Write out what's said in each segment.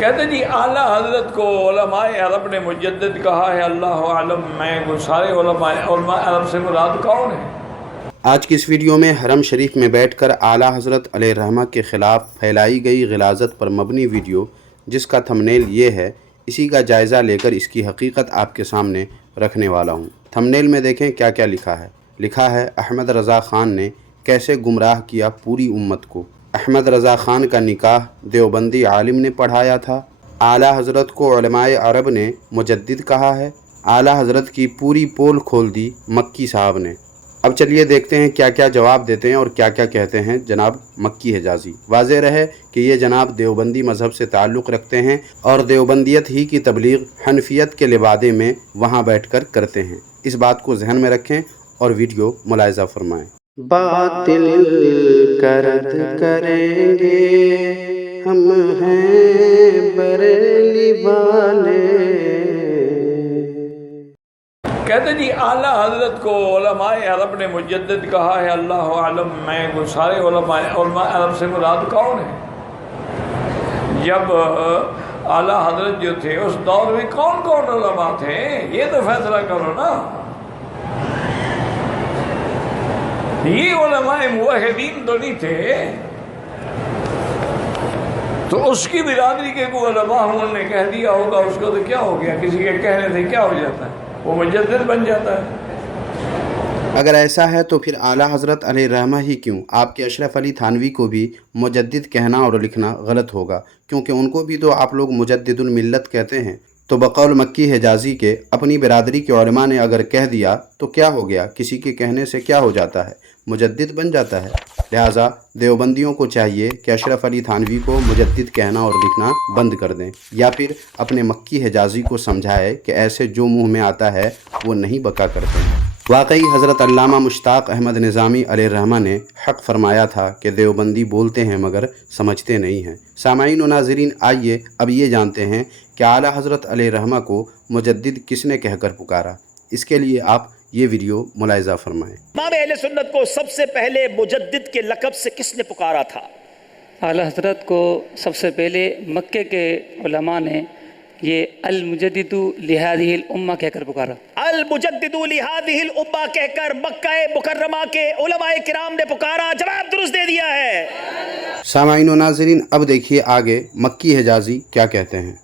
کہتے جی اعلیٰ حضرت کو علماء عرب نے مجدد کہا ہے، اللہ عالم میں وہ سارے علماء عرب سے مراد کون ہے؟ آج کی اس ویڈیو میں حرم شریف میں بیٹھ کر اعلیٰ حضرت علیہ الرحمہ کے خلاف پھیلائی گئی غلاظت پر مبنی ویڈیو جس کا تھمبنیل یہ ہے، اسی کا جائزہ لے کر اس کی حقیقت آپ کے سامنے رکھنے والا ہوں۔ تھمبنیل میں دیکھیں کیا کیا لکھا ہے۔ لکھا ہے احمد رضا خان نے کیسے گمراہ کیا پوری امت کو۔ احمد رضا خان کا نکاح دیوبندی عالم نے پڑھایا تھا۔ اعلیٰ حضرت کو علماء عرب نے مجدد کہا ہے۔ اعلیٰ حضرت کی پوری پول کھول دی مکی صاحب نے۔ اب چلیے دیکھتے ہیں کیا کیا جواب دیتے ہیں اور کیا کیا کہتے ہیں جناب مکی حجازی۔ واضح رہے کہ یہ جناب دیوبندی مذہب سے تعلق رکھتے ہیں اور دیوبندیت ہی کی تبلیغ حنفیت کے لبادے میں وہاں بیٹھ کر کرتے ہیں۔ اس بات کو ذہن میں رکھیں اور ویڈیو ملاحظہ فرمائیں۔ باطل کا رد کریں گے ہم ہیں بریلی والے۔ کہتے جی اعلیٰ حضرت کو علماء عرب نے مجدد کہا ہے، اللہ عالم میں وہ سارے علماء عرب سے مراد کون ہے؟ جب اعلیٰ حضرت جو تھے اس دور میں کون کون علماء تھے، یہ تو فیصلہ کرو نا۔ یہ علماء موحدین تو نہیں تھے، تو اس کی برادری کے کوئی علماء انہوں نے کہہ دیا ہوگا، اس کو تو کیا ہو گیا، کسی کے کہنے سے کیا ہو جاتا ہے، وہ مجدد بن جاتا ہے۔ اگر ایسا ہے تو پھر اعلیٰ حضرت علیہ الرحمہ ہی کیوں، آپ کے اشرف علی تھانوی کو بھی مجدد کہنا اور لکھنا غلط ہوگا، کیونکہ ان کو بھی تو آپ لوگ مجدد الملت کہتے ہیں۔ تو بقول مکی حجازی کے اپنی برادری کے علماء نے اگر کہہ دیا تو کیا ہو گیا، کسی کے کہنے سے کیا ہو جاتا ہے، مجدد بن جاتا ہے۔ لہٰذا دیوبندیوں کو چاہیے کہ اشرف علی تھانوی کو مجدد کہنا اور لکھنا بند کر دیں، یا پھر اپنے مکی حجازی کو سمجھائے کہ ایسے جو منہ میں آتا ہے وہ نہیں بکا کرتے ہیں۔ واقعی حضرت علامہ مشتاق احمد نظامی علیہ الرحمہ نے حق فرمایا تھا کہ دیوبندی بولتے ہیں مگر سمجھتے نہیں ہیں۔ سامعین و ناظرین، آئیے اب یہ جانتے ہیں کہ اعلیٰ حضرت علیہ الرحمہ کو مجدد کس نے کہہ کر پکارا۔ اس کے لیے آپ یہ ویڈیو ملاحظہ فرمائیں۔ امام اہل سنت کو سب سے پہلے مجدد کے لقب سے کس نے پکارا تھا؟ اعلیٰ حضرت کو سب سے پہلے مکے کے علماء نے یہ المجدد لہذہ الامہ کہہ کر پکارا۔ المجدد لہذہ الامہ کہہ کر مکہ مکرمہ کے علماء کرام نے پکارا۔ جواب درست دے دیا ہے۔ سامعین و ناظرین، اب دیکھیے آگے مکی حجازی کیا کہتے ہیں۔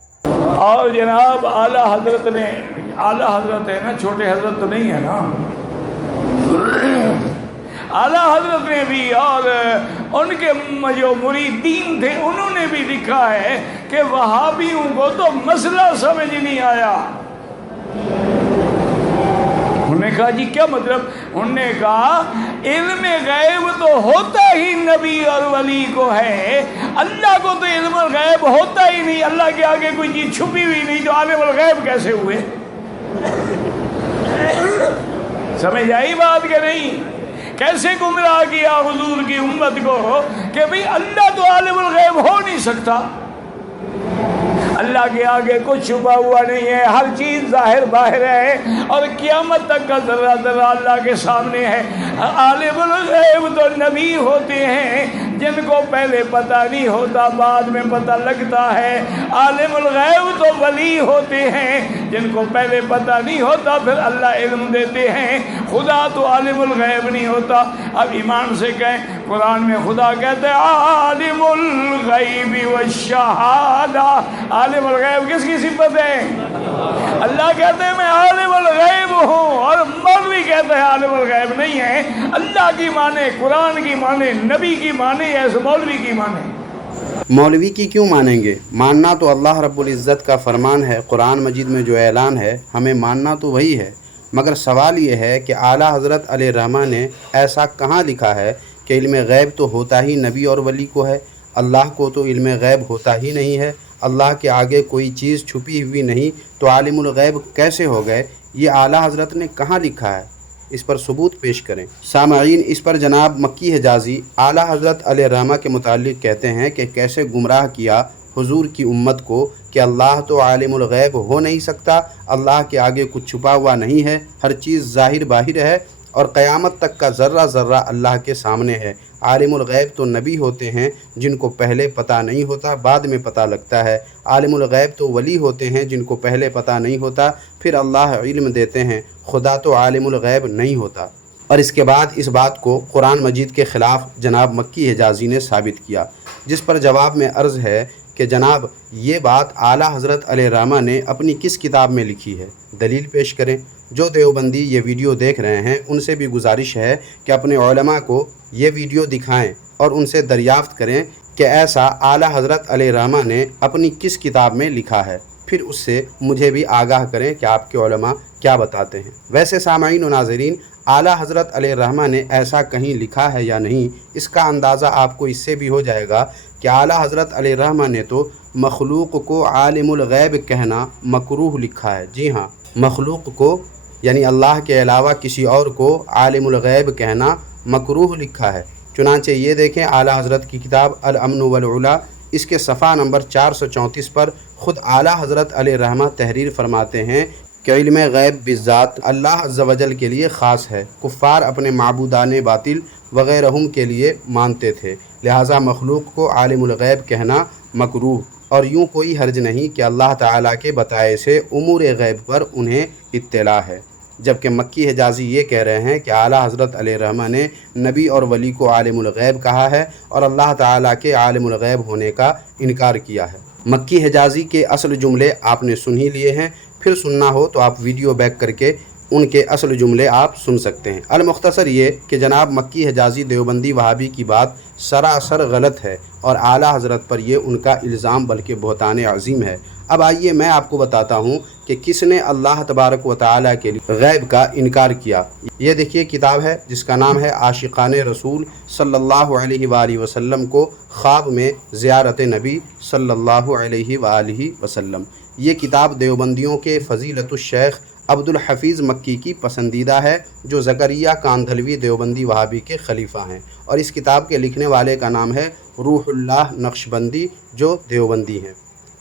اور جناب اعلیٰ حضرت نے، اعلیٰ حضرت ہے نا، چھوٹے حضرت تو نہیں ہے نا، اعلیٰ حضرت نے بھی اور ان کے جو مریدین تھے انہوں نے بھی لکھا ہے کہ وہابیوں کو تو مسئلہ سمجھ نہیں آیا۔ انہوں نے کہا جی کیا مطلب؟ انہوں نے کہا علم غیب تو ہوتا ہی نبی اور ولی کو ہے، اللہ کو تو علم غیب ہوتا ہی نہیں، اللہ کے آگے کوئی چیز چھپی ہوئی نہیں، تو عالم الغیب کیسے ہوئے؟ سمجھ آئی بات کہ نہیں؟ کیسے گمراہ کیا حضور کی امت کو کہ بھئی اللہ تو عالم الغیب ہو نہیں سکتا، اللہ کے آگے کچھ چھپا ہوا نہیں ہے، ہر چیز ظاہر باہر ہے، اور قیامت تک کا ذرہ ذرہ اللہ کے سامنے ہے۔ عالم الغیب تو نبی ہوتے ہیں جن کو پہلے پتہ نہیں ہوتا، بعد میں پتہ لگتا ہے۔ عالم الغیب تو ولی ہوتے ہیں جن کو پہلے پتہ نہیں ہوتا، پھر اللہ علم دیتے ہیں۔ خدا تو عالم الغیب نہیں ہوتا۔ اب ایمان سے کہیں، قرآن میں خدا کہتے ہیں عالم الغیب والشہادہ۔ عالم الغیب کس کی صفت ہے؟ اللہ کہتے ہیں میں عالم الغیب ہوں، اور مولوی کہتے ہیں عالم الغیب نہیں ہے۔ اللہ کی مانے، قرآن کی مانے، نبی کی مانے، ایسے مولوی کی مانے۔ مولوی کی کیوں مانیں گے؟ ماننا تو اللہ رب العزت کا فرمان ہے، قرآن مجید میں جو اعلان ہے ہمیں ماننا تو وہی ہے، مگر سوال یہ ہے کہ اعلیٰ حضرت علیہ الرحمہ نے ایسا کہاں لکھا ہے کہ علم غیب تو ہوتا ہی نبی اور ولی کو ہے؟ اللہ کو تو علم غیب ہوتا ہی نہیں ہے، اللہ کے آگے کوئی چیز چھپی ہوئی نہیں، تو عالم الغیب کیسے ہو گئے؟ یہ اعلیٰ حضرت نے کہاں لکھا ہے؟ اس پر ثبوت پیش کریں۔ سامعین، اس پر جناب مکی حجازی اعلیٰ حضرت علیہ الرحمہ کے متعلق کہتے ہیں کہ کیسے گمراہ کیا حضور کی امت کو کہ اللہ تو عالم الغیب ہو نہیں سکتا، اللہ کے آگے کچھ چھپا ہوا نہیں ہے، ہر چیز ظاہر باہر ہے۔ اور قیامت تک کا ذرہ ذرہ اللہ کے سامنے ہے۔ عالم الغیب تو نبی ہوتے ہیں جن کو پہلے پتہ نہیں ہوتا، بعد میں پتہ لگتا ہے۔ عالم الغیب تو ولی ہوتے ہیں جن کو پہلے پتہ نہیں ہوتا، پھر اللہ علم دیتے ہیں۔ خدا تو عالم الغیب نہیں ہوتا۔ اور اس کے بعد اس بات کو قرآن مجید کے خلاف جناب مکی حجازی نے ثابت کیا، جس پر جواب میں عرض ہے کہ جناب یہ بات اعلیٰ حضرت علیہ الرحمہ نے اپنی کس کتاب میں لکھی ہے؟ دلیل پیش کریں۔ جو دیوبندی یہ ویڈیو دیکھ رہے ہیں ان سے بھی گزارش ہے کہ اپنے علماء کو یہ ویڈیو دکھائیں اور ان سے دریافت کریں کہ ایسا اعلیٰ حضرت علیہ الرحمہ نے اپنی کس کتاب میں لکھا ہے، پھر اس سے مجھے بھی آگاہ کریں کہ آپ کے علماء کیا بتاتے ہیں۔ ویسے سامعین و ناظرین، اعلیٰ حضرت علیہ الرحمہ نے ایسا کہیں لکھا ہے یا نہیں، اس کا اندازہ آپ کو اس سے بھی ہو جائے گا کہ اعلیٰ حضرت علیہ الرحمہ نے تو مخلوق کو عالم الغیب کہنا مکروہ لکھا ہے۔ جی ہاں، مخلوق کو یعنی اللہ کے علاوہ کسی اور کو عالم الغیب کہنا مکروہ لکھا ہے۔ چنانچہ یہ دیکھیں اعلیٰ حضرت کی کتاب الامن والعلا، اس کے صفحہ نمبر 434 پر خود اعلیٰ حضرت علیہ الرحمہ تحریر فرماتے ہیں کہ علم غیب بالذات اللہ عز و جل کے لیے خاص ہے، کفار اپنے معبودان باطل وغیرہم کے لیے مانتے تھے، لہٰذا مخلوق کو عالم الغیب کہنا مکروہ، اور یوں کوئی حرج نہیں کہ اللہ تعالیٰ کے بتائے سے امور غیب پر انہیں اطلاع ہے۔ جبکہ مکی حجازی یہ کہہ رہے ہیں کہ اعلیٰ حضرت علیہ الرحمہ نے نبی اور ولی کو عالم الغیب کہا ہے اور اللہ تعالیٰ کے عالم الغیب ہونے کا انکار کیا ہے۔ مکی حجازی کے اصل جملے آپ نے سن ہی لیے ہیں، پھر سننا ہو تو آپ ویڈیو بیک کر کے ان کے اصل جملے آپ سن سکتے ہیں۔ المختصر یہ کہ جناب مکی حجازی دیوبندی وہابی کی بات سراسر غلط ہے اور اعلیٰ حضرت پر یہ ان کا الزام بلکہ بہتان عظیم ہے۔ اب آئیے میں آپ کو بتاتا ہوں کہ کس نے اللہ تبارک و تعالیٰ کے لیے غیب کا انکار کیا۔ یہ دیکھیے کتاب ہے جس کا نام ہے عاشقان رسول صلی اللہ علیہ وآلہ وسلم کو خواب میں زیارت نبی صلی اللہ علیہ وآلہ وسلم۔ یہ کتاب دیوبندیوں کے فضیلت الشیخ عبدالحفیظ مکی کی پسندیدہ ہے، جو زکریا کاندھلوی دیوبندی وہابی کے خلیفہ ہیں، اور اس کتاب کے لکھنے والے کا نام ہے روح اللہ نقشبندی، جو دیوبندی ہیں۔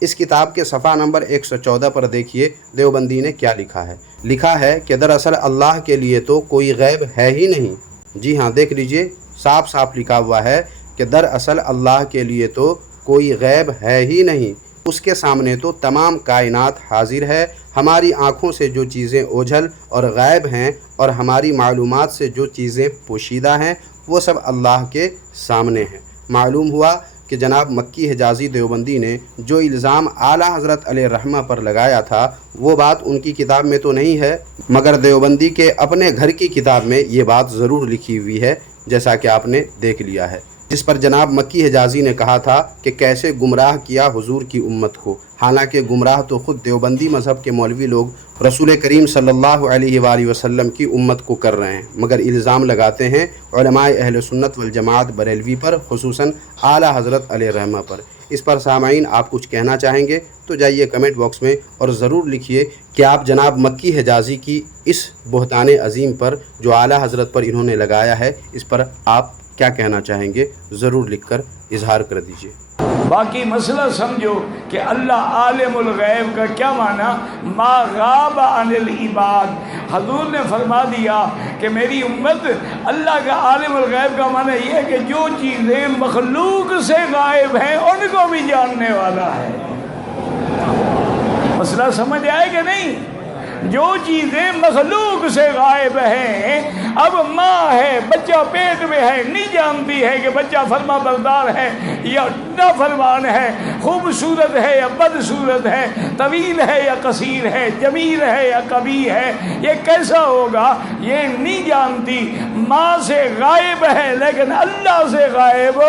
اس کتاب کے صفحہ نمبر 114 پر دیکھیے دیوبندی نے کیا لکھا ہے۔ لکھا ہے کہ دراصل اللہ کے لیے تو کوئی غیب ہے ہی نہیں۔ جی ہاں، دیکھ لیجئے، صاف صاف لکھا ہوا ہے کہ دراصل اللہ کے لیے تو کوئی غیب ہے ہی نہیں، اس کے سامنے تو تمام کائنات حاضر ہے۔ ہماری آنکھوں سے جو چیزیں اوجھل اور غائب ہیں اور ہماری معلومات سے جو چیزیں پوشیدہ ہیں وہ سب اللہ کے سامنے ہیں۔ معلوم ہوا کہ جناب مکی حجازی دیوبندی نے جو الزام اعلیٰ حضرت علیہ الرحمہ پر لگایا تھا وہ بات ان کی کتاب میں تو نہیں ہے، مگر دیوبندی کے اپنے گھر کی کتاب میں یہ بات ضرور لکھی ہوئی ہے، جیسا کہ آپ نے دیکھ لیا ہے، جس پر جناب مکی حجازی نے کہا تھا کہ کیسے گمراہ کیا حضور کی امت کو۔ حالانکہ گمراہ تو خود دیوبندی مذہب کے مولوی لوگ رسول کریم صلی اللہ علیہ وآلہ وسلم کی امت کو کر رہے ہیں، مگر الزام لگاتے ہیں علماء اہل سنت والجماعت بریلوی پر، خصوصاً اعلیٰ حضرت علیہ الرحمہ پر۔ اس پر سامعین آپ کچھ کہنا چاہیں گے تو جائیے کمنٹ باکس میں اور ضرور لکھیے کہ آپ جناب مکی حجازی کی اس بہتان عظیم پر جو اعلیٰ حضرت پر انہوں نے لگایا ہے، اس پر آپ کیا کہنا چاہیں گے، ضرور لکھ کر اظہار کر دیجیے۔ باقی مسئلہ سمجھو کہ اللہ عالم الغیب کا کیا معنی؟ ما غاب عن العباد۔ حضور نے فرما دیا کہ میری امت اللہ کا عالم الغیب کا معنی یہ ہے کہ جو چیزیں مخلوق سے غائب ہیں ان کو بھی جاننے والا ہے۔ مسئلہ سمجھ آئے کہ نہیں؟ جو چیزیں مخلوق سے غائب ہیں، اب ماں ہے، بچہ پیٹ میں ہے، نہیں جانتی ہے کہ بچہ فرما بردار ہے یا نافرمان ہے، خوبصورت ہے یا بدصورت ہے، طویل ہے یا قصیر ہے، جمیل ہے یا کبھی ہے، یہ کیسا ہوگا یہ نہیں جانتی۔ ماں سے غائب ہے لیکن اللہ سے غائب،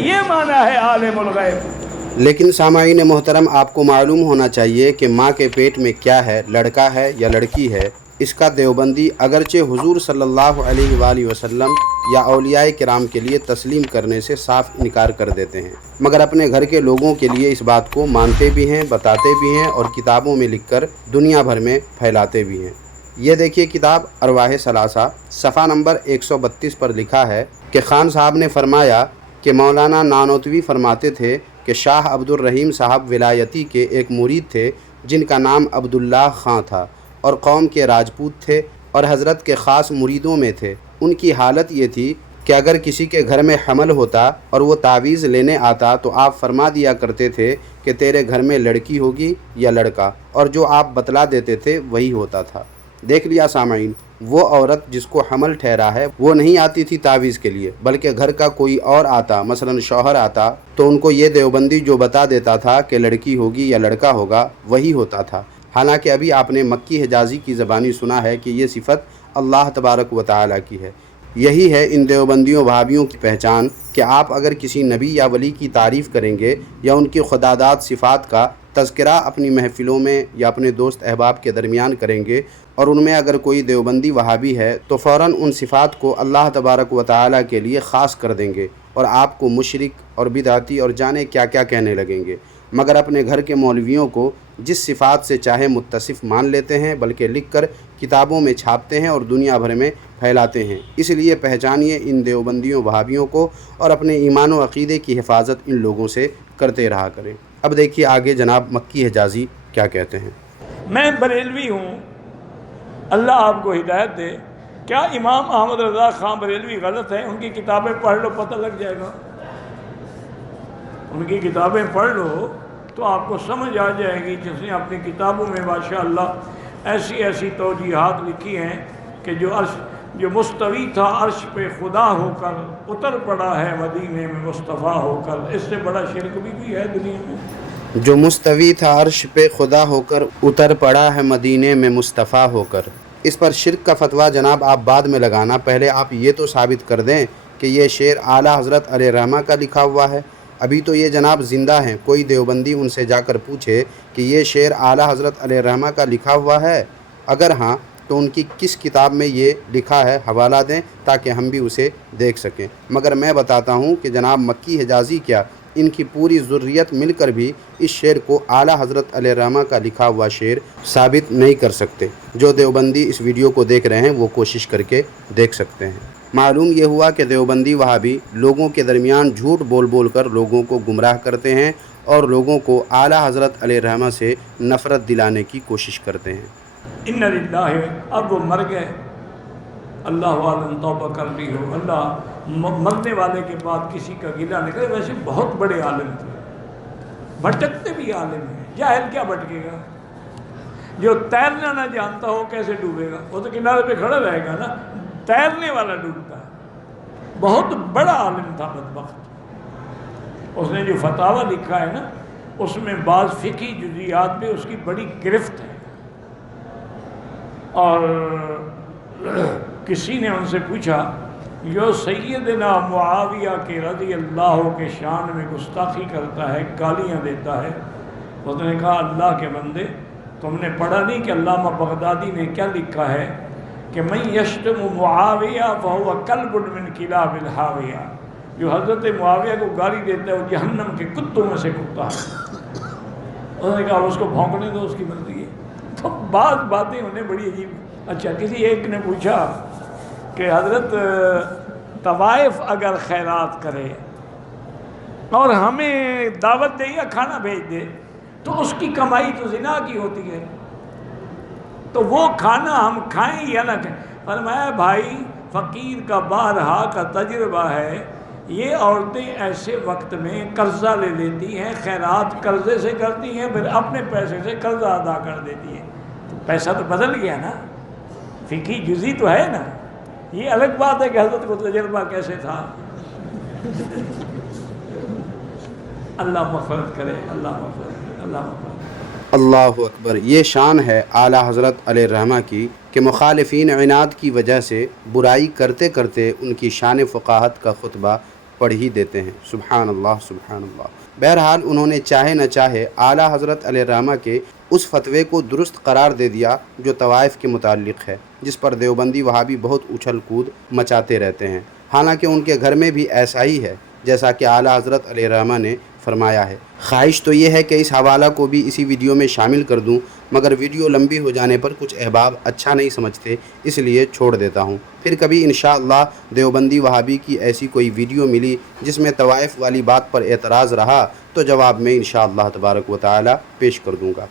یہ معنی ہے عالم الغیب۔ لیکن سامعین محترم، آپ کو معلوم ہونا چاہیے کہ ماں کے پیٹ میں کیا ہے، لڑکا ہے یا لڑکی ہے، اس کا دیوبندی اگرچہ حضور صلی اللہ علیہ وآلہ وسلم یا اولیاء کرام کے لیے تسلیم کرنے سے صاف انکار کر دیتے ہیں، مگر اپنے گھر کے لوگوں کے لیے اس بات کو مانتے بھی ہیں، بتاتے بھی ہیں اور کتابوں میں لکھ کر دنیا بھر میں پھیلاتے بھی ہیں۔ یہ دیکھیے کتاب ارواح ثلاثہ، صفحہ نمبر 132 پر لکھا ہے کہ خان صاحب نے فرمایا کہ مولانا نانوتوی فرماتے تھے کہ شاہ عبد الرحیم صاحب ولایتی کے ایک مرید تھے جن کا نام عبداللہ خان تھا اور قوم کے راجپوت تھے اور حضرت کے خاص مریدوں میں تھے۔ ان کی حالت یہ تھی کہ اگر کسی کے گھر میں حمل ہوتا اور وہ تعویذ لینے آتا تو آپ فرما دیا کرتے تھے کہ تیرے گھر میں لڑکی ہوگی یا لڑکا، اور جو آپ بتلا دیتے تھے وہی ہوتا تھا۔ دیکھ لیا سامعین، وہ عورت جس کو حمل ٹھہرا ہے وہ نہیں آتی تھی تعویذ کے لیے، بلکہ گھر کا کوئی اور آتا، مثلا شوہر آتا، تو ان کو یہ دیوبندی جو بتا دیتا تھا کہ لڑکی ہوگی یا لڑکا ہوگا وہی ہوتا تھا۔ حالانکہ ابھی آپ نے مکی حجازی کی زبانی سنا ہے کہ یہ صفت اللہ تبارک و تعالیٰ کی ہے۔ یہی ہے ان دیوبندیوں وہابیوں کی پہچان کہ آپ اگر کسی نبی یا ولی کی تعریف کریں گے یا ان کی خداداد صفات کا تذکرہ اپنی محفلوں میں یا اپنے دوست احباب کے درمیان کریں گے، اور ان میں اگر کوئی دیوبندی وہابی ہے تو فوراً ان صفات کو اللہ تبارک و تعالیٰ کے لیے خاص کر دیں گے اور آپ کو مشرک اور بدعتی اور جانے کیا کیا کہنے لگیں گے، مگر اپنے گھر کے مولویوں کو جس صفات سے چاہے متصف مان لیتے ہیں، بلکہ لکھ کر کتابوں میں چھاپتے ہیں اور دنیا بھر میں پھیلاتے ہیں۔ اس لیے پہچانیے ان دیوبندیوں وہابیوں کو اور اپنے ایمان و عقیدے کی حفاظت ان لوگوں سے کرتے رہا کریں۔ اب دیکھیے آگے جناب مکی حجازی کیا کہتے ہیں۔ میں بریلوی ہوں، اللہ آپ کو ہدایت دے۔ کیا امام احمد رضا خان بریلوی غلط ہے؟ ان کی کتابیں پڑھ لو پتہ لگ جائے گا، ان کی کتابیں پڑھ لو تو آپ کو سمجھ آ جائے گی۔ جس نے اپنی کتابوں میں ماشاءاللہ ایسی ایسی توجیحات لکھی ہیں کہ جو مستوی تھا عرش پہ خدا ہو کر اتر پڑا ہے مدینے میں مصطفیٰ ہو کر، اس سے بڑا شرک بھی کوئی ہے دنیا میں؟ جو مستوی تھا عرش پہ خدا ہو کر اتر پڑا ہے مدینے میں مصطفیٰ ہو کر۔ اس پر شرک کا فتویٰ جناب آپ بعد میں لگانا، پہلے آپ یہ تو ثابت کر دیں کہ یہ شعر اعلیٰ حضرت علیہ الرحمہ کا لکھا ہوا ہے۔ ابھی تو یہ جناب زندہ ہیں، کوئی دیوبندی ان سے جا کر پوچھے کہ یہ شعر اعلیٰ حضرت علیہ الرحمہ کا لکھا ہوا ہے، اگر ہاں تو ان کی کس کتاب میں یہ لکھا ہے حوالہ دیں تاکہ ہم بھی اسے دیکھ سکیں۔ مگر میں بتاتا ہوں کہ جناب مکی حجازی کیا ان کی پوری ذریت مل کر بھی اس شعر کو اعلیٰ حضرت علیہ الرحمہ کا لکھا ہوا شعر ثابت نہیں کر سکتے۔ جو دیوبندی اس ویڈیو کو دیکھ رہے ہیں وہ کوشش کر کے دیکھ سکتے ہیں۔ معلوم یہ ہوا کہ دیوبندی وہابی لوگوں کے درمیان جھوٹ بول بول کر لوگوں کو گمراہ کرتے ہیں اور لوگوں کو اعلیٰ حضرت علیہ الرحمہ سے نفرت دلانے کی کوشش کرتے ہیں۔ ان للہ، اب وہ مر گئے، اللہ عالم توبہ کر لی ہو۔ اللہ مرنے والے کے بعد کسی کا گلہ نہیں کرے۔ ویسے بہت بڑے عالم تھے، بھٹکتے بھی عالم ہیں۔ جاہل کیا بھٹکے گا؟ جو تیرنا نہ جانتا ہو کیسے ڈوبے گا؟ وہ تو کنارے پہ کھڑا رہے گا نا، تیرنے والا ڈوبتا ہے۔ بہت بڑا عالم تھا بدبخت۔ اس نے جو فتاوی لکھا ہے نا، اس میں بعض فقہی جزیات میں اس کی بڑی گرفت ہے۔ اور کسی نے ان سے پوچھا جو سیدنا معاویہ کے رضی اللہ کے شان میں گستاخی کرتا ہے، گالیاں دیتا ہے، اس نے کہا اللہ کے بندے، تم نے پڑھا نہیں کہ علامہ بغدادی نے کیا لکھا ہے کہ من یشتم معاویہ فہو کلب من کلاب الحاویہ، جو حضرت معاویہ کو گالی دیتا ہے وہ جہنم کے کتوں میں سے کتا ہے۔ انہوں نے کہا اس کو بھونکنے دو، اس کی مرضی ہے۔ تو بعض باتیں انہیں بڑی عجیب۔ اچھا، کسی ایک نے پوچھا کہ حضرت طوائف اگر خیرات کرے اور ہمیں دعوت دے یا کھانا بھیج دے تو اس کی کمائی تو زنا کی ہوتی ہے، تو وہ کھانا ہم کھائیں یا نہ کھائیں؟ فرمایا بھائی فقیر کا بارہا کا تجربہ ہے، یہ عورتیں ایسے وقت میں قرضہ لے لیتی ہیں، خیرات قرضے سے کرتی ہیں، پھر اپنے پیسے سے قرضہ ادا کر دیتی ہیں، تو پیسہ تو بدل گیا نا، فقہی جزی تو ہے نا۔ یہ الگ بات ہے کہ حضرت کو تجربہ کیسے تھا۔ اللہ مغفرت کرے، اللہ مغفرت کرے، اللہ مغفرت۔ اللہ اکبر۔ یہ شان ہے اعلیٰ حضرت علیہ الرحمہ کی کہ مخالفین عناد کی وجہ سے برائی کرتے کرتے ان کی شان فقاہت کا خطبہ پڑھ ہی دیتے ہیں۔ سبحان اللہ، سبحان اللہ۔ بہرحال انہوں نے چاہے نہ چاہے اعلیٰ حضرت علیہ الرحمہ کے اس فتوے کو درست قرار دے دیا جو طوائف کے متعلق ہے، جس پر دیوبندی وہابی بہت اچھل کود مچاتے رہتے ہیں۔ حالانکہ ان کے گھر میں بھی ایسا ہی ہے جیسا کہ اعلیٰ حضرت علیہ الرحمہ نے فرمایا ہے۔ خواہش تو یہ ہے کہ اس حوالہ کو بھی اسی ویڈیو میں شامل کر دوں، مگر ویڈیو لمبی ہو جانے پر کچھ احباب اچھا نہیں سمجھتے، اس لیے چھوڑ دیتا ہوں۔ پھر کبھی انشاءاللہ دیوبندی وہابی کی ایسی کوئی ویڈیو ملی جس میں طوائف والی بات پر اعتراض رہا تو جواب میں انشاءاللہ تبارک و تعالی پیش کر دوں گا۔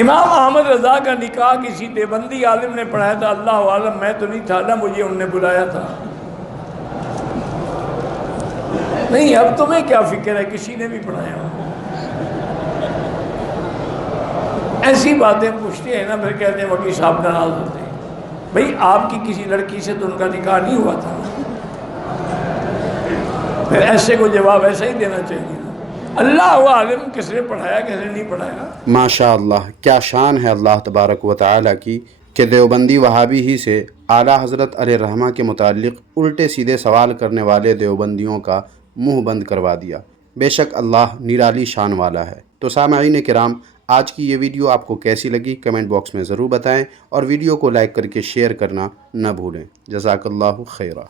امام احمد رضا کا نکاح کسی دیوبندی عالم نے پڑھایا تھا، اللہ عالم، میں تو نہیں تھا نا، مجھے انہوں نے بلایا تھا۔ نہیں، اب تمہیں کیا فکر ہے، کسی نے بھی پڑھایا ہو؟ ایسی باتیں پوچھتے ہیں نا، پھر کہتے ہیں وکیل صاحب ناراض ہوتے ہیں۔ بھئی آپ کی کسی لڑکی سے تو ان کا نکاح نہیں ہوا تھا، پھر ایسے کو جواب ایسا ہی دینا چاہیے۔ اللہ عالم کس نے پڑھایا کس نے نہیں پڑھایا۔ ماشاء اللہ، کیا شان ہے اللہ تبارک و تعالی کی کہ دیوبندی وہابی ہی سے اعلیٰ حضرت علیہ الرحمہ کے متعلق الٹے سیدھے سوال کرنے والے دیوبندیوں کا منہ بند کروا دیا۔ بے شک اللہ نرالی شان والا ہے۔ تو سامعین کرام، آج کی یہ ویڈیو آپ کو کیسی لگی کمنٹ باکس میں ضرور بتائیں، اور ویڈیو کو لائک کر کے شیئر کرنا نہ بھولیں۔ جزاک اللہ خیرہ۔